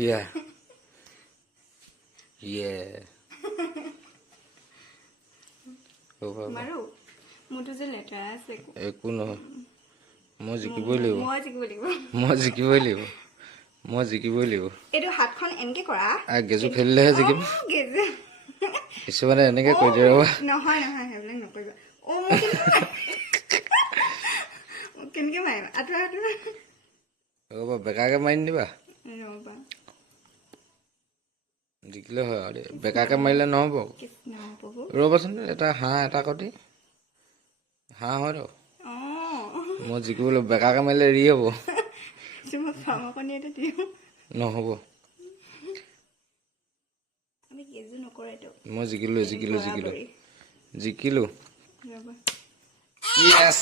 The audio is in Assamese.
Yeah. Yeah. মাৰো মোৰটো যে লেতেৰা আছে একো নহয় মই জিকিবই লাগিব এইটো হাতখন এনেকে কৰা গেজু খেলিলেহে জিকিম কিছুমানে এনেকে কৈ দিয়ে ৰবা নহয় সেইবিলাক নকৰিবা মোক কেনেকে মাৰিবা আঁতৰা ৰবা বেকাকে মাৰি নিবা ৰবা জিকিলে হয় আৰু বেকাকে মাৰিলে নহ'ব ৰ'বাচোন এটা হাঁহ এটা কটি হাঁহ হয় ৰ মই জিকিবলৈ বেকাকে মাৰিলে ৰি হ'ব নহ'ব মই জিকিলো Yes.